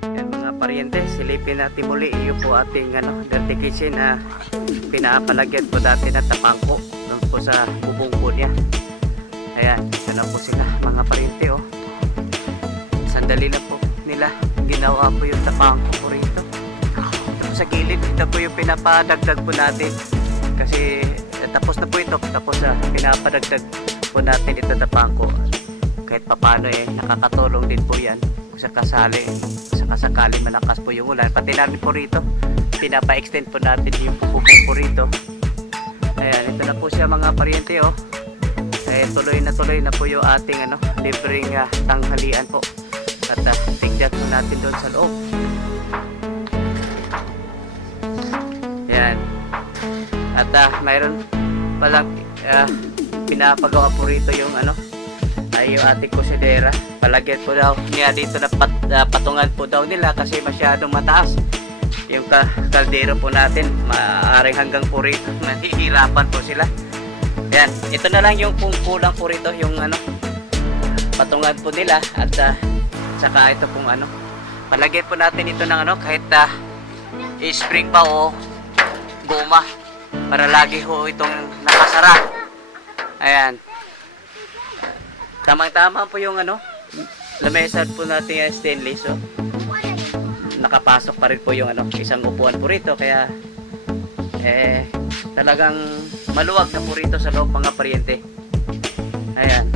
Yan mga paryente, silipin natin muli yung po ating dirty kitchen na pinapalagyan po dati ng tapangko doon po sa bubong po niya. Ayan, ito na po sila mga paryente oh. Sandali na po nila ginawa po yung tapangko po rito. Ito po sa gilid, ito po yung pinapadagdag po natin kasi tapos na po ito, tapos na pinapadagdag po natin ito tapangko. Kahit papano nakakatulong din po yan kung sakasakali malakas po yung ulan. Pati namin po rito pinapa-extend po natin yung bubong po rito. Ayan, ito na po siya mga paryente oh. Tuloy na po yung ating libreng tanghalian po. At tignan po natin doon sa loob. Ayan. At mayroon palang pinapagawa po rito yung ay yung ating kusidera. Palagyan po daw niya dito na patungan po daw nila kasi masyadong mataas yung kaldero po natin. Maaaring hanggang po rito nahihirapan po sila. Yan, ito na lang yung kulang po rito yung patungan po nila. At saka ito pong palagyan po natin ito ng kahit spring pa o goma para lagi ho itong nakasara. Ayan, tamang-tama po yung lamesa po natin yung stainless oh. Nakapasok pa rin po yung isang upuan po rito, kaya talagang maluwag na po rito sa loob mga paryente. Ayan.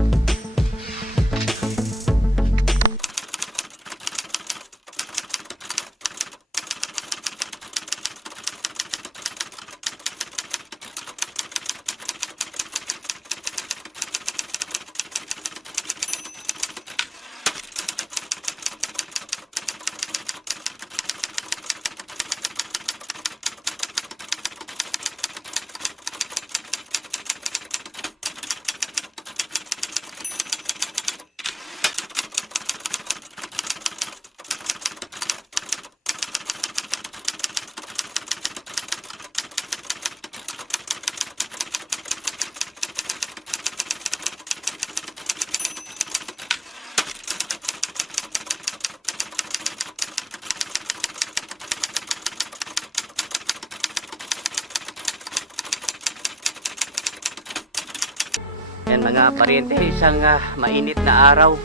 Yan mga paryente, isang mainit na araw.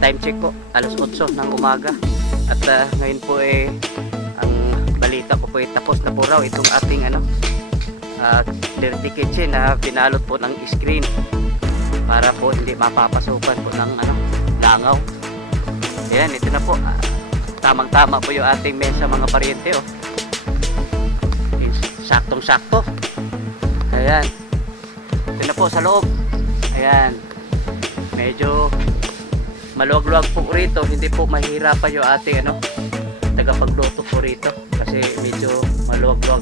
Time check po, alas 8 ng umaga. At ngayon po ang balita ko po tapos na po raw itong ating dirty kitchen na binalot po ng screen para po hindi mapapasukan po ng langaw. Ayan, ito na po. Tamang-tama po yung ating mesa mga paryente oh. Saktong-sakto. Ayan. Ito na po sa loob. Ayan. Medyo maluwag-luwag po rito. Hindi po mahirapan yung ating tagapagluto po rito. Kasi medyo maluwag-luwag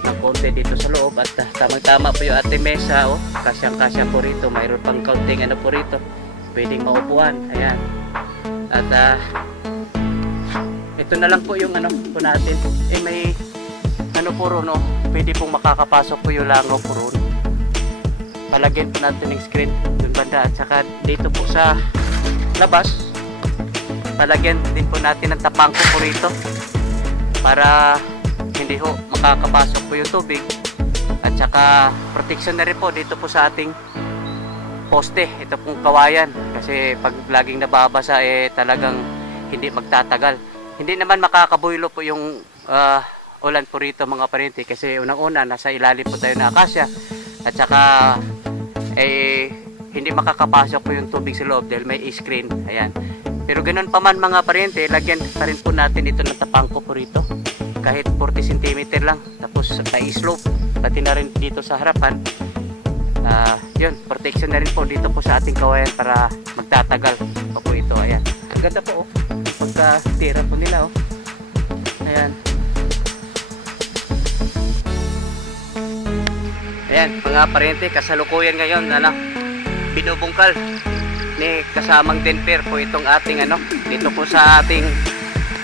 ng konti dito sa loob. At tamang-tama po yung ating mesa. Oh. Kasyang-kasya po rito. Mayroon pang kaunting po rito. Pwedeng maupuan. Ayan. At ito na lang po yung po natin. May po ron oh. Pwede pong makakapasok po yung langaw po ron. Palagyan po natin ng screen dun banda. At saka dito po sa labas palagyan din po natin ng tapangko po rito para hindi ho makakapasok po yung tubig. At saka protection na rin po dito po sa ating poste. Ito pong kawayan kasi pag laging nababasa talagang hindi magtatagal. Hindi naman makakabuylo po yung ulan po rito mga paryente kasi unang-una nasa ilalim po tayo ng akasya. At saka hindi makakapasok po yung tubig sa loob dahil may screen. Ayan. Pero ganoon pa man mga paryente, lagyan pa rin po natin ito ng tapangko po rito. Kahit 40 cm lang. Tapos slope. Pati na rin dito sa harapan. Yun, protection na rin po dito po sa ating kawayan para magtatagal pa po ito. Ayan. Ang ganda po oh. Pagka-tira po nila oh. Ayan. Ayan, mga paryente, kasalukuyan ngayon, binubungkal ni kasamang Denver po itong ating dito po sa ating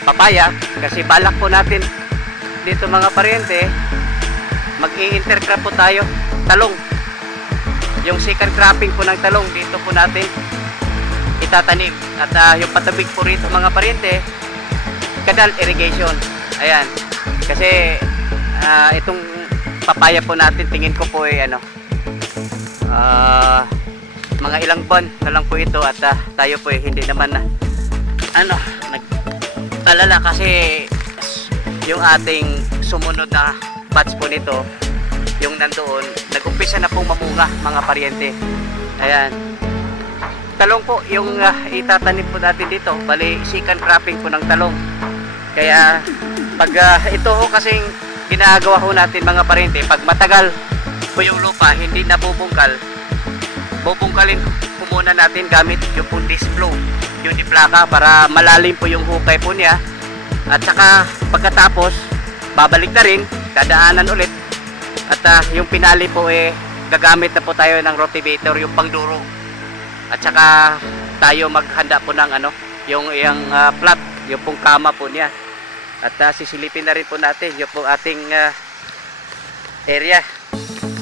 papaya. Kasi balak po natin dito mga paryente, mag-i-intercrop po tayo, talong. Yung second cropping po ng talong, dito po natin itatanim. At yung patabig po rito mga paryente, canal irrigation. Ayan. Kasi itong papaya po natin, tingin ko po ay mga ilang buwan na lang po ito at tayo po hindi naman nag-alala kasi yung ating sumunod na batch po nito, yung nandoon, nag-umpisa na pong mamunga mga paryente. Ayan. Talong po yung itatanim po natin dito. Bali, second cropping po ng talong. Kaya pag ito ho kasing ginagawa ho natin mga paryente, pag matagal po yung lupa, hindi nabubungkal, bubungkalin po muna natin gamit yung po disc flow, yung diplaka para malalim po yung hukay po niya. At saka pagkatapos babalik na rin, dadaanan ulit at yung pinali po gagamit na po tayo ng rotivator, yung pangduro. At saka tayo maghanda po ng yung iyang flat, yung pong kama po niya. At sisilipin na rin po natin yung po ating area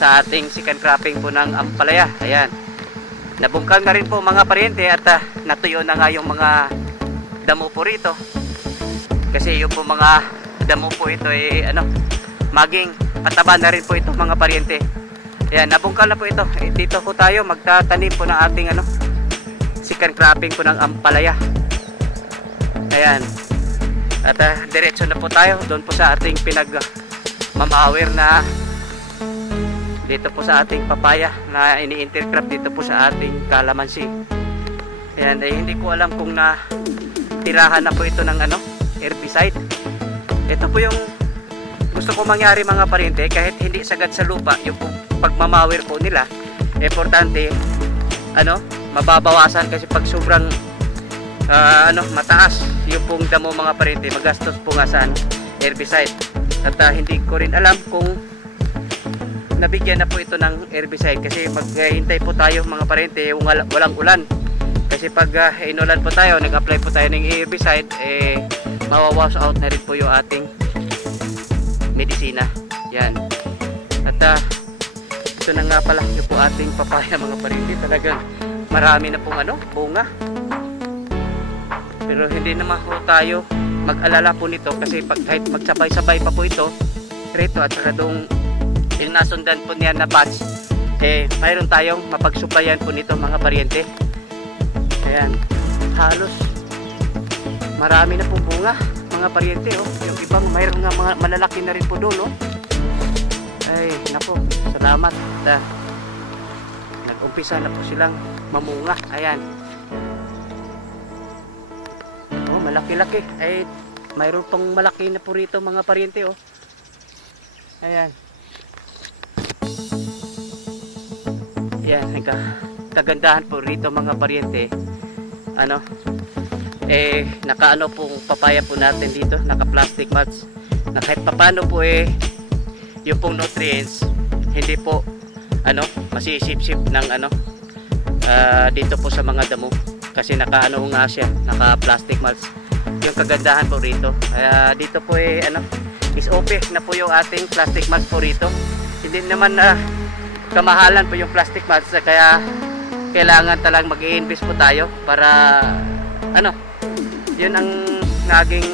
sa ating second cropping po ng ampalaya. Ayan, nabungkal na rin po mga paryente at natuyo na nga yung mga damo po rito. Kasi yung po mga damo po ito maging pataba na rin po ito mga paryente. Ayan, nabungkal na po ito. Dito po tayo magtatanim po ng ating second cropping po ng ampalaya. Ayan. At diretso na po tayo doon po sa ating mamawir na dito po sa ating papaya na ini-intercrop dito po sa ating kalamansi. Ayan, hindi ko alam kung tirahan na po ito ng herbicide. Ito po yung gusto ko mangyari mga paryente, kahit hindi sagad sa lupa yung pagmamawir po nila. Importante mababawasan kasi pag sobrang mataas yung pong damo mga paryente, magastos po nga sa herbicide. At hindi ko rin alam kung nabigyan na po ito ng herbicide kasi maghihintay po tayo mga paryente yung walang ulan. Kasi pag inulan po tayo, nag-apply po tayo ng herbicide, mawawash out na rin po yung ating medisina. Yan. At ito na nga pala yung po ating papaya mga paryente. Talagang marami na pong bunga. Pero hindi naman po tayo mag-alala po nito kasi kahit magsabay-sabay pa po ito rito at saka doong nasundan po niya na batch, mayroon tayong mapagsuplayan po nito mga paryente. Ayan, halos marami na pong bunga mga paryente. Yung ibang mayroon nga mga malalaki na rin po doon. Ay nako, salamat. Nag-umpisa na po silang mamunga. Ayan, malaki-laki. Ay mayroon pang malaki na po rito mga paryente. Ayan. Ayan, kagandahan po rito mga paryente, nakaano pong papaya po natin dito, naka plastic mats na kahit papano po yung pong nutrients hindi po masisip-sip ng dito po sa mga damo kasi naka nga siya, naka plastic mats. Yung kagandahan po rito, dito po is open na po yung ating plastic mats po rito. Hindi naman kamahalan po yung plastic mats, kaya kailangan talagang mag-i-invest po tayo para yun ang naging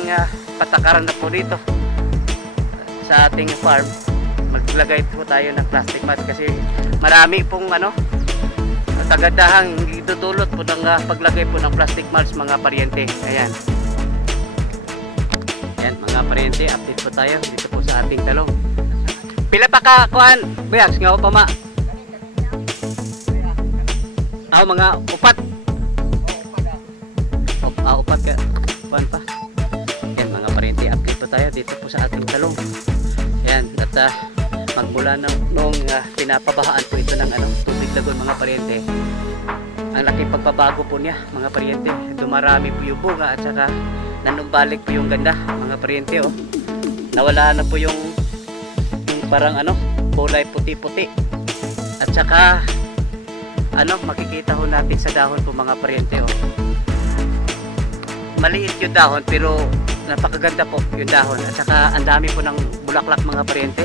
patakaran na po dito sa ating farm. Maglagay po tayo ng plastic mats kasi marami pong kagandahang idudulot po ng paglagay po ng plastic mats mga paryente. Ayan. Ayan mga paryente, update po tayo dito po sa ating talong. Pila pa ka kuan, Buyags, nga pa ma? Mga upat. Upat ka. Kuan pa. Yan mga paryente, update po tayo dito po sa ating talong. Yan, at magmula noong pinapabahaan po ito ng tubig lagon mga paryente. Ang laking pagbabago po niya mga paryente. Dumarami po yung bunga at saka nanumbalik po yung ganda mga paryente. Nawala na po yung parang kulay puti-puti. At saka makikita ho natin sa dahon po mga paryente. Maliit yung dahon pero napakaganda po yung dahon. At saka ang dami po ng bulaklak mga paryente.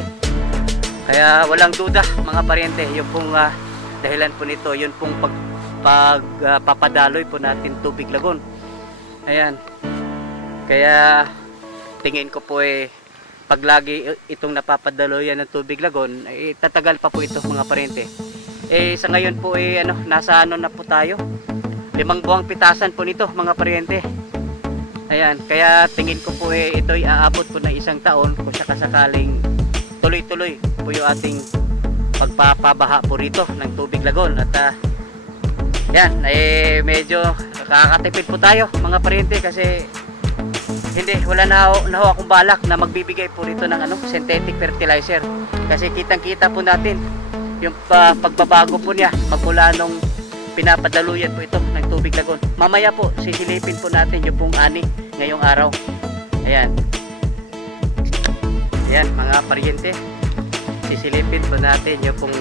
Kaya walang duda mga paryente, yung pong dahilan po nito, yun pong papadaloy po natin Tubig Lagon. Ayan. Kaya tingin ko po pag lagi itong napapadaloyan ng Tubig Lagon, tatagal pa po ito mga parente. Sa ngayon po nasa na po tayo. 5 buwang pitasan po nito mga parente. Ayan, kaya tingin ko po ito'y aabot po ng 1 taon kung sakasakaling tuloy-tuloy po yung ating pagpapabaha po rito ng Tubig Lagon. At yan, medyo nakakatipid po tayo mga parente kasi wala na ho akong balak na magbibigay po rito ng synthetic fertilizer. Kasi kitang-kita po natin yung pagbabago po niya magmula nung pinapadaluyan po ito ng Tubig Lagon. Mamaya po sisilipin po natin yung pong ani ngayong araw. Ayan. Ayan mga paryente, sisilipin po natin yung pong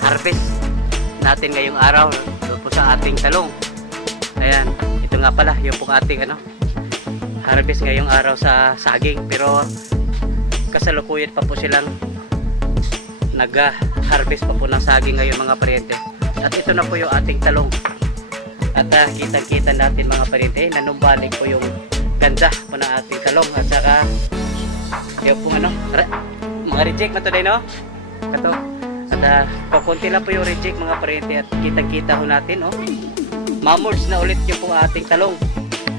harvest natin ngayong araw doon po sa ating talong. Ayan, ito nga pala yung pong ating harvest ngayong araw sa saging, pero kasalukuyan pa po silang nag-harvest pa po ng saging ngayon mga paryente. At ito na po yung ating talong. At kita-kita natin mga paryente, nanumbalik po yung ganda po ng ating talong. At saka yung pong mga reject na to din, no? Kato. At kukunti lang po yung reject mga paryente, at kita-kita ho natin, mamulds na ulit yung pong ating talong.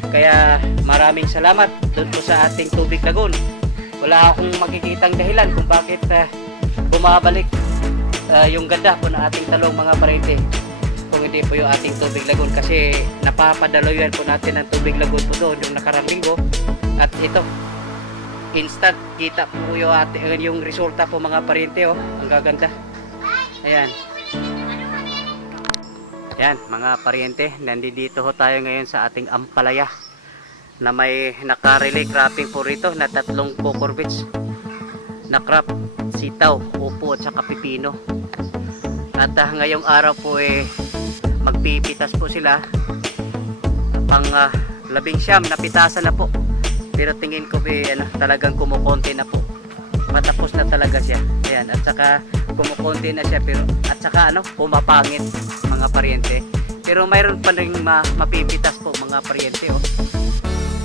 Kaya maraming salamat doon po sa ating Tubig Lagon. Wala akong makikitang dahilan kung bakit bumabalik yung ganda po ng ating talong mga paryente kung hindi po yung ating Tubig Lagon, kasi napapadaloyan po natin ng Tubig Lagon po doon yung nakarang linggo. At ito, instant kita po yung resulta po mga paryente. Ang gaganda. Ayan. Yan mga paryente, nandito ho tayo ngayon sa ating ampalaya na may naka-relay cropping po rito na 3 cucurbits na crop, sitaw, upo at saka pipino. At ngayong araw po magpipitas po sila pang 19 na pitasan na po, pero tingin ko talagang kumukonti na po, matapos na talaga siya. Ayan, at saka kumukonti na siya, pero at saka pumapangit mga paryente, pero mayroon pa rin mapipitas po mga paryente.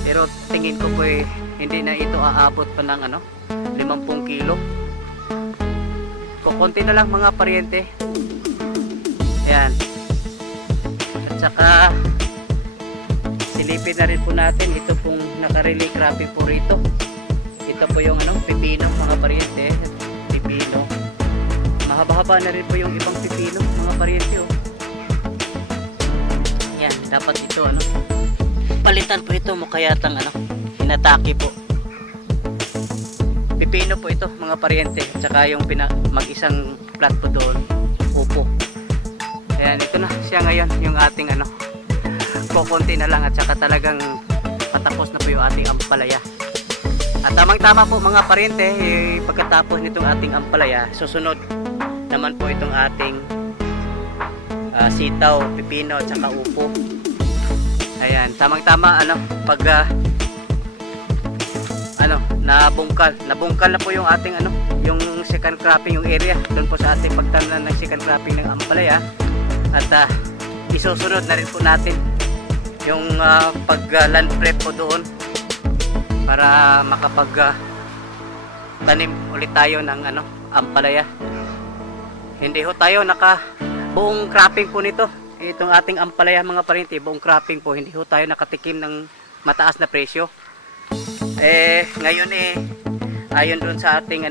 Pero tingin ko po hindi na ito aabot pa ng 50 kilo. Kukunti na lang mga paryente. Ayan, at saka silipin na rin po natin ito pong naka-relay cropping po rito. Ito po yung pipino mga paryente. Pipino, mahaba-haba na rin po yung ibang pipino mga paryente. Yan, dapat ito palitan po ito, mukha yatang hinatake po. Pipino po ito mga paryente, at saka yung mag-isang plat po doon, upo. Ayan, ito na siya ngayon yung ating kukunti na lang, at saka talagang patapos na po yung ating ampalaya. At tamang-tama po mga paryente, pagkatapos nitong ating ampalaya, susunod naman po itong ating sitaw, pipino at saka upo. Ayan, tamang-tama pag nabungkal na po yung ating yung second cropping, yung area doon po sa ating pagtanan ng second cropping ng ampalaya. At isusunod na rin po natin yung pag land prep po doon para makapag tanim ulit tayo ng ampalaya. Hindi ho tayo buong cropping po nito, itong ating ampalaya mga paryente, buong cropping po, hindi ho tayo nakatikim ng mataas na presyo. Ngayon ayon doon sa ating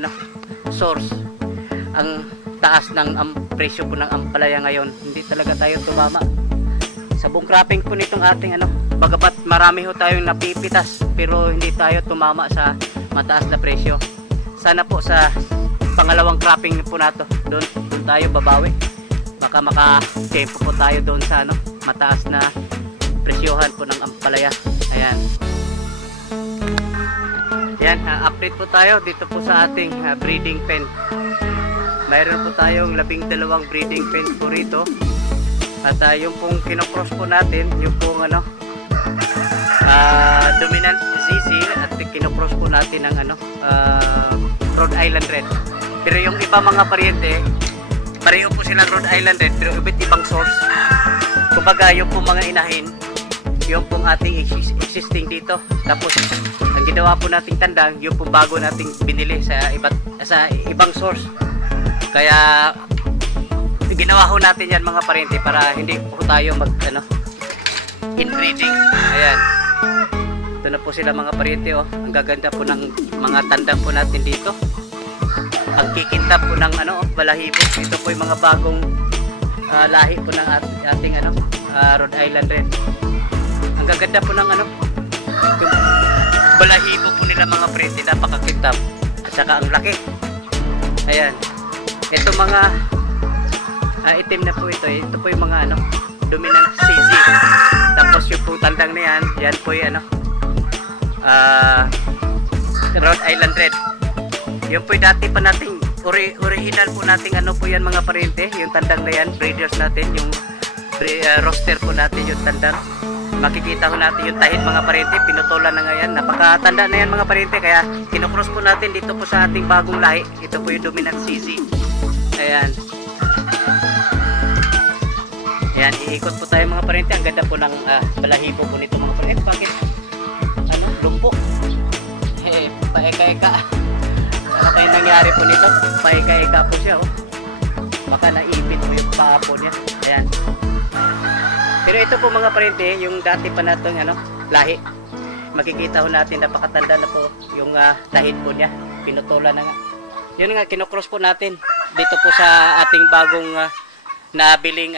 source, ang taas ng presyo po ng ampalaya ngayon, hindi talaga tayo tumama sa buong cropping po nitong ating bagamat marami ho tayong napipitas, pero hindi tayo tumama sa mataas na presyo. Sana po sa pangalawang cropping po nato, doon tayo babawi, baka maka-tempo po tayo doon sa mataas na presyohan po ng ampalaya. Ayan. Yan, update po tayo dito po sa ating breeding pen. Mayroon po tayong 12 breeding pen po rito. At yung pong kinocross po natin, yung pong dominant ZZ, at kinocross po natin ng Rhode Island Red. Pero yung iba mga paryente, pareho po silang Rhode Island Red, pero ibang source. kumbaga yung pong mga inahin, yung pong ating existing dito. Tapos ang ginawa po nating tandang, yung pong bago nating binili sa ibang source. Kaya ginawa ho natin yan mga parente para hindi po tayo inbreeding. Ayan. Ito na po sila mga parente, oh. Ang gaganda po ng mga tandang po natin dito. Ang kikintab po ng balahibo. Ito po yung mga bagong lahi po ng ating Rhode Island Red. Ang gaganda po ng yung balahibo po nila mga parente, napakakintab. At saka ang laki. Ayan. Ito mga itim na po ito. Ito po yung mga dominant CZ. Tapos yung po tandang na yan po yung Rhode Island Red. Yung po dati pa nating original po nating po yan mga parente, yung tandang na yan, breeders natin, yung roster po natin yung tandang. Makikita ho natin yung tahid mga parente, pinutulan na ngayon, napakatanda na yan mga parente, kaya kinocross po natin dito po sa ating bagong lahi. Ito po yung dominant CZ. Ayan. Ayan, iikot po tayo mga parente. Ang ganda po ng balahibo po nito mga parente. Bakit? Lumpo. Paeka-eka. Ano kayo nangyari po nito? Paeka-eka po siya, oh. Baka naipit po yung paa po niya. Ayan. Pero ito po mga parente, yung dati pa natong lahi. Makikita ho natin, napakatanda na po yung tahid po niya. Pinutulan na nga. Yun nga, kinocross po natin dito po sa ating bagong nabiling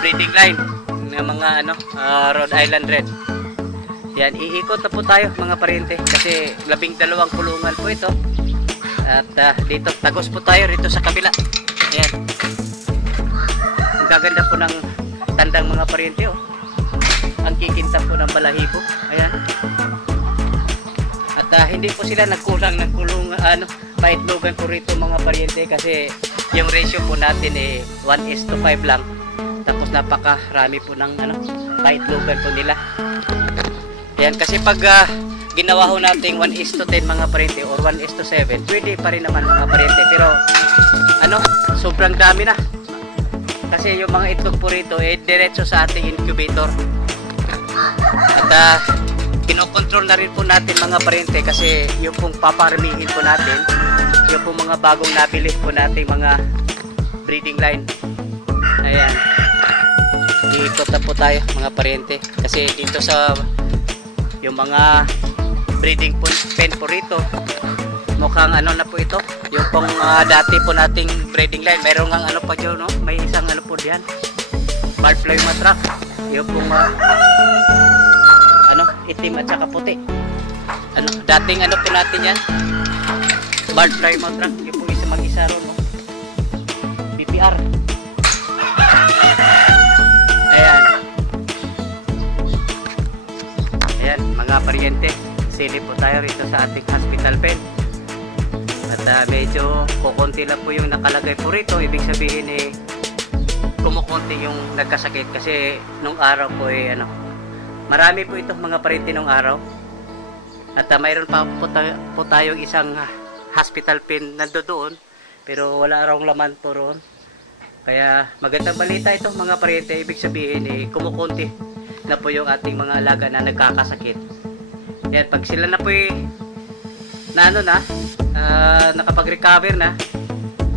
breeding line ng mga Rhode Island Red. Yan, iikot na po tayo mga parente kasi 12 kulungan po ito. At dito, tagos po tayo rito sa kabila. Ayan. Ang gaganda po ng tandang mga parente, oh. Ang kikintab po ng balahibo. Ayan. At hindi po sila nagkulang ng kulungan, paitlogan po rito mga parente kasi yung ratio po natin 1:5 lang. Tapos napakarami po ng paitlogan po nila. Ayan, kasi pag ginawa ho natin 1:10 mga parente or 1:7, pwede pa rin naman mga parente. Pero sobrang dami na. Kasi yung mga itlog po rito diretso sa ating incubator. At kinokontrol na rin po natin mga parente kasi yung pong paparamihin po natin, yung pong mga bagong nabili po natin mga breeding line. Ayan. Iikot na po tayo mga parente kasi dito sa yung mga breeding pen po rito, mukhang na po ito, yung pong dati po nating breeding line, mayroon ngang pa dyan, no? May isang po diyan, Malfly matrak, yung pong itim at saka puti, dating po natin yan, Malfly matrak, yung pong mag-isa ron, no? BPR. Ayan. Ayan mga paryente, silip po tayo rito sa ating hospital pen. At medyo kukunti lang po yung nakalagay po rito. Ibig sabihin kumukunti yung nagkasakit kasi nung araw po marami po itong mga paryente nung araw. At mayroon pa po tayong isang hospital pen nandoon pero wala raw laman po roon. Kaya magandang balita ito mga paryente. Ibig sabihin kumukunti na po yung ating mga alaga na nagkakasakit. Yan, pag sila na po nakapag-recover na,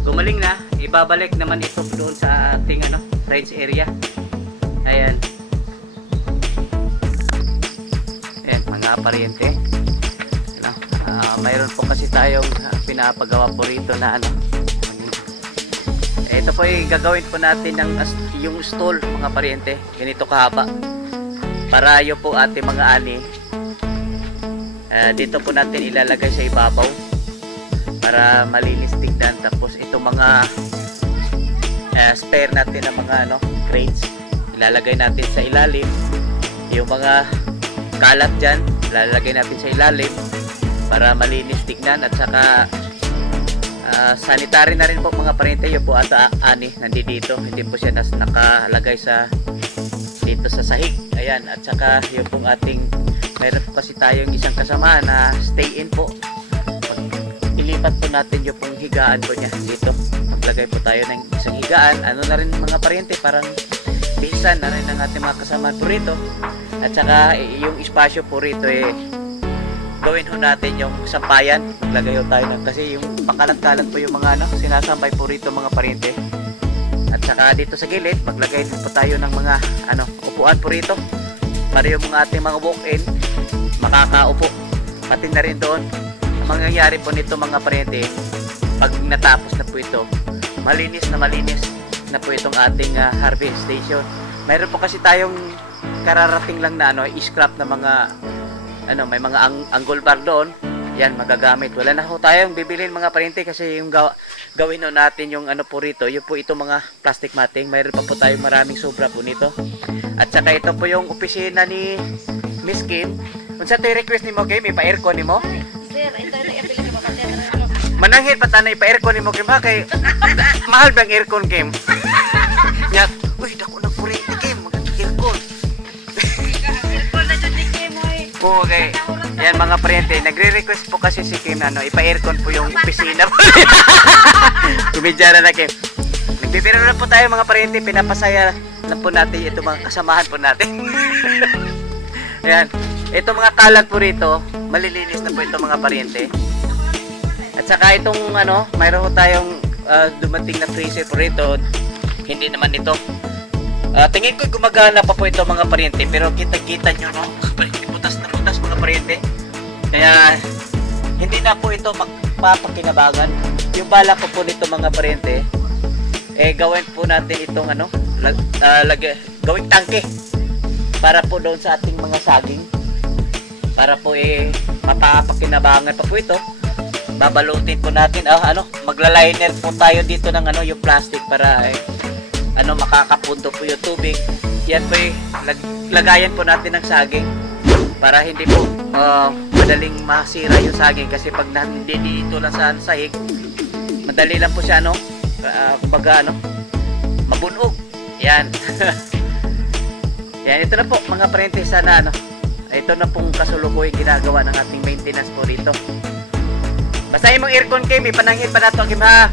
gumaling na, ibabalik naman ito doon sa ating range area. Ayan. Ayan mga paryente. Mayroon po kasi tayong pinapagawa po rito na ito po gagawin po natin yung stall mga paryente. Ganito kahaba. Para yung po ating mga ani dito po natin ilalagay sa ibabaw para malinis tignan. Tapos itong mga spare natin ng mga crates ilalagay natin sa ilalim. Yung mga kalat dyan ilalagay natin sa ilalim para malinis tignan. At saka sanitary na rin po mga paryente. Yung po ani nandito, hindi po siya nakalagay dito sa sahig. Ayan, at saka yung pong ating, meron po kasi tayong isang kasama na stay in po. ilipat po natin yung pong higaan po niya dito. Maglagay po tayo ng isang higaan. Ano na rin mga paryente, parang bisan na rin ang ating mga kasama po rito. At saka yung espasyo po rito gawin ho natin yung sampayan. Maglagay ho tayo ng, kasi yung pakalat-kalat po yung mga sinasambay po rito mga paryente. At saka dito sa gilid, maglagay din po tayo ng mga upuan po rito. Para yung mga ating mga walk-in makakaupo. Pati na rin doon. Ang mangyayari po nito mga paryente, pag natapos na po ito, malinis na po itong ating harvest station. Mayroon po kasi tayong kararating lang na i-scrap na mga may mga angle bar doon. Yan, magagamit. Wala na ho tayong bibilin mga paryente kasi yung gawin ho natin yung po rito, yung po ito mga plastic matting. Mayroon pa po tayong maraming sobra po nito. At saka ito po yung opisina ni Miss Kim. Kung sa request ni mo Kim, ipa-aircon ni mo? Sir, ito na ipili ka ba? Mananghit pa tanay ipa-aircon ni mo Kim ha? Kay mahal bang aircon Kim? Nya, uy, dako na kurente Kim, mag-aircon. Aircon na dyan ni Kim, oy. Okay. Yan mga paryente, nagre-request po kasi si Kim ipa-aircon po yung opisina po. Kumidyara na Kim. Nagbibiro na po tayo mga paryente, pinapasaya na po natin ito mga kasamahan po natin. Ayan. Ito mga kalat po rito, malilinis na po ito mga paryente. At saka itong mayroon po tayong dumating na freezer po rito. Hindi naman ito. Tingin ko gumagana pa po ito mga paryente, pero kita-kita nyo butas na butas mga paryente. Kaya hindi na po ito magpapakinabangan. Yung bala ko po nito mga paryente, gawin po natin itong gawing tangke para po doon sa ating mga saging. Para po mapapakinabangan pa po ito. Babalutin po natin magla-liner po tayo dito ng yung plastic para makakapunto po yung tubig. Yan po lagayan po natin ng saging para hindi po madaling masira yung saging kasi pag hindi dito lang sa sahig, madali lang po siya kumbaga mabunog. Yan. Yan, ito na po mga paryente, sana ito na pong kasulukuyang ginagawa ng ating maintenance po dito. Basta imong aircon Kim, ipanangin pa nato Kim ha.